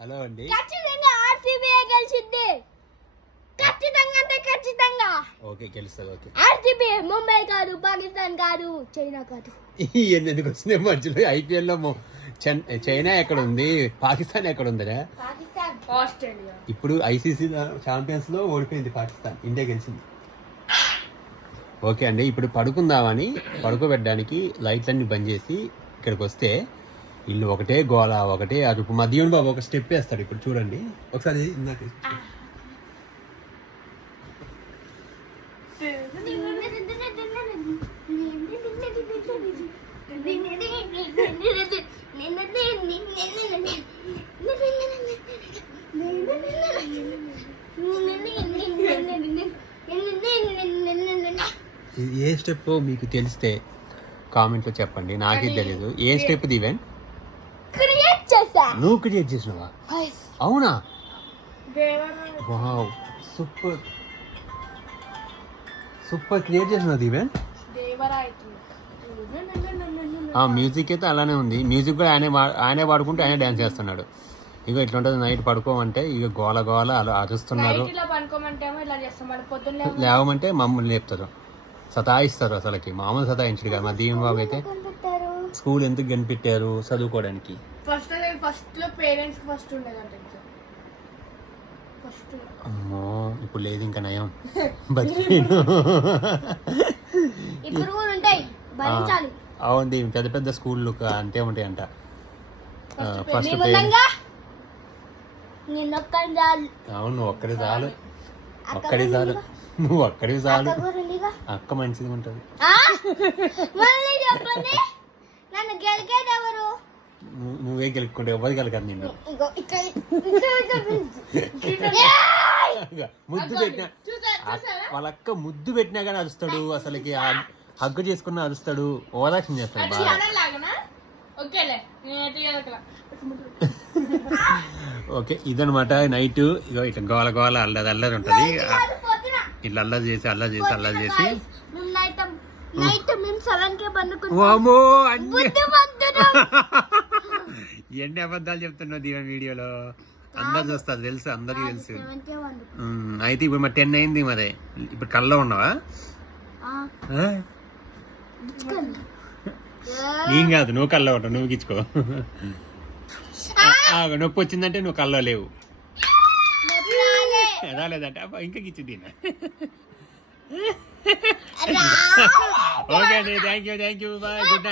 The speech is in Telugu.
హలో అండి. ఓకే గెలుస్తుంది. ఓకే ఆర్సీబీ ముంబై కాదు, పాకిస్తాన్ కాదు, చైనా కాదు. ఎందుకు వచ్చినాయి మధ్యలో? ఐపీఎల్ లో చైనా ఎక్కడ ఉంది, పాకిస్తాన్ ఎక్కడ ఉందిరా? ఆస్ట్రేలియా. ఇప్పుడు ఐసీసీ ఛాంపియన్స్ లో ఓడిపోయింది పాకిస్తాన్, ఇండియా గెలిచింది. ఓకే అండి, ఇప్పుడు పడుకుందామని పడుకోబెట్టడానికి లైట్లన్నీ బంద్ చేసి ఇక్కడికి వస్తే ఇల్లు ఒకటే గోల, ఒకటే అరుపు. మా దీవెన్ బాబు ఒక స్టెప్ వేస్తాడు ఇప్పుడు, చూడండి ఒకసారి. ఇందాక ఏ స్టెప్ మీకు తెలిస్తే కామెంట్లో చెప్పండి, నాకే తెలీదు. ఏ స్టెప్ దీవెన్? నువ్వు క్రియేట్ చేసినావా? అవునా? వావ్, సూపర్ సూపర్ క్రియేట్ చేసినావు దీవెన్. మ్యూజిక్ అయితే అలానే ఉంది. మ్యూజిక్ కూడా ఆయనే పాడుకుంటూ ఆయనే డ్యాన్స్ చేస్తున్నాడు. ఇక ఇట్లా ఉంటుంది. నైట్ పడుకోమంటే ఇక గోల గోల అలా అరుస్తున్నారు. లేవమంటే మమ్మల్ని లేపుతారు, సతాయిస్తారు. అసలుకి మామూలు సతాయించడు కదా. మా దీవెన్ బాబు అయితే స్కూల్ ఎందుకు కనిపెట్టారు? చదువుకోవడానికి. అమ్మో, ఇప్పుడు లేదు ఇంకా, నయం బతికిను. అవును, పెద్ద పెద్ద స్కూళ్ళు అంతే ఉంటాయంట. ఫస్ట్ అవును, ఒక్కడే చాలు, ఒక్కడే చాలు, నువ్వు ఒక్కడే చాలు. అక్క మంచిగా ఉంటది. నువ్వే గెలుక్కుంటే ఎవరు గెలకదు నిన్ను. ముద్దు పెట్టినా వాళ్ళ అక్క ముద్దు పెట్టినా కానీ అరుస్తాడు. అసలుకి హగ్గు చేసుకున్న అరుస్తాడు, ఓదాక్షం చేస్తాడు బాగా. ఓకే, ఇదనమాట నైట్. ఇగో ఇట్లా గోల గోల అల్లది అల్లది ఉంటది. ఇట్లా అల్లది చేసి వామో ఎన్ని అబద్ధాలు చెప్తున్నావు దీవెన్ వీడియోలో. అందరు చూస్తారు, తెలుసు, అందరికి తెలుసు. అయితే ఇప్పుడు మరి 10 అయింది. మరి ఇప్పుడు కల్లో ఉన్నావా? ఏం కాదు, నువ్వు కల్లో ఉంటావు, నువ్వు గిచ్చుకో. నొప్పి వచ్చిందంటే నువ్వు కల్లో లేవు. రాలేదంటే ఇంకా గిచ్చి దీని. ఓకే అండి, thank you bye, good night.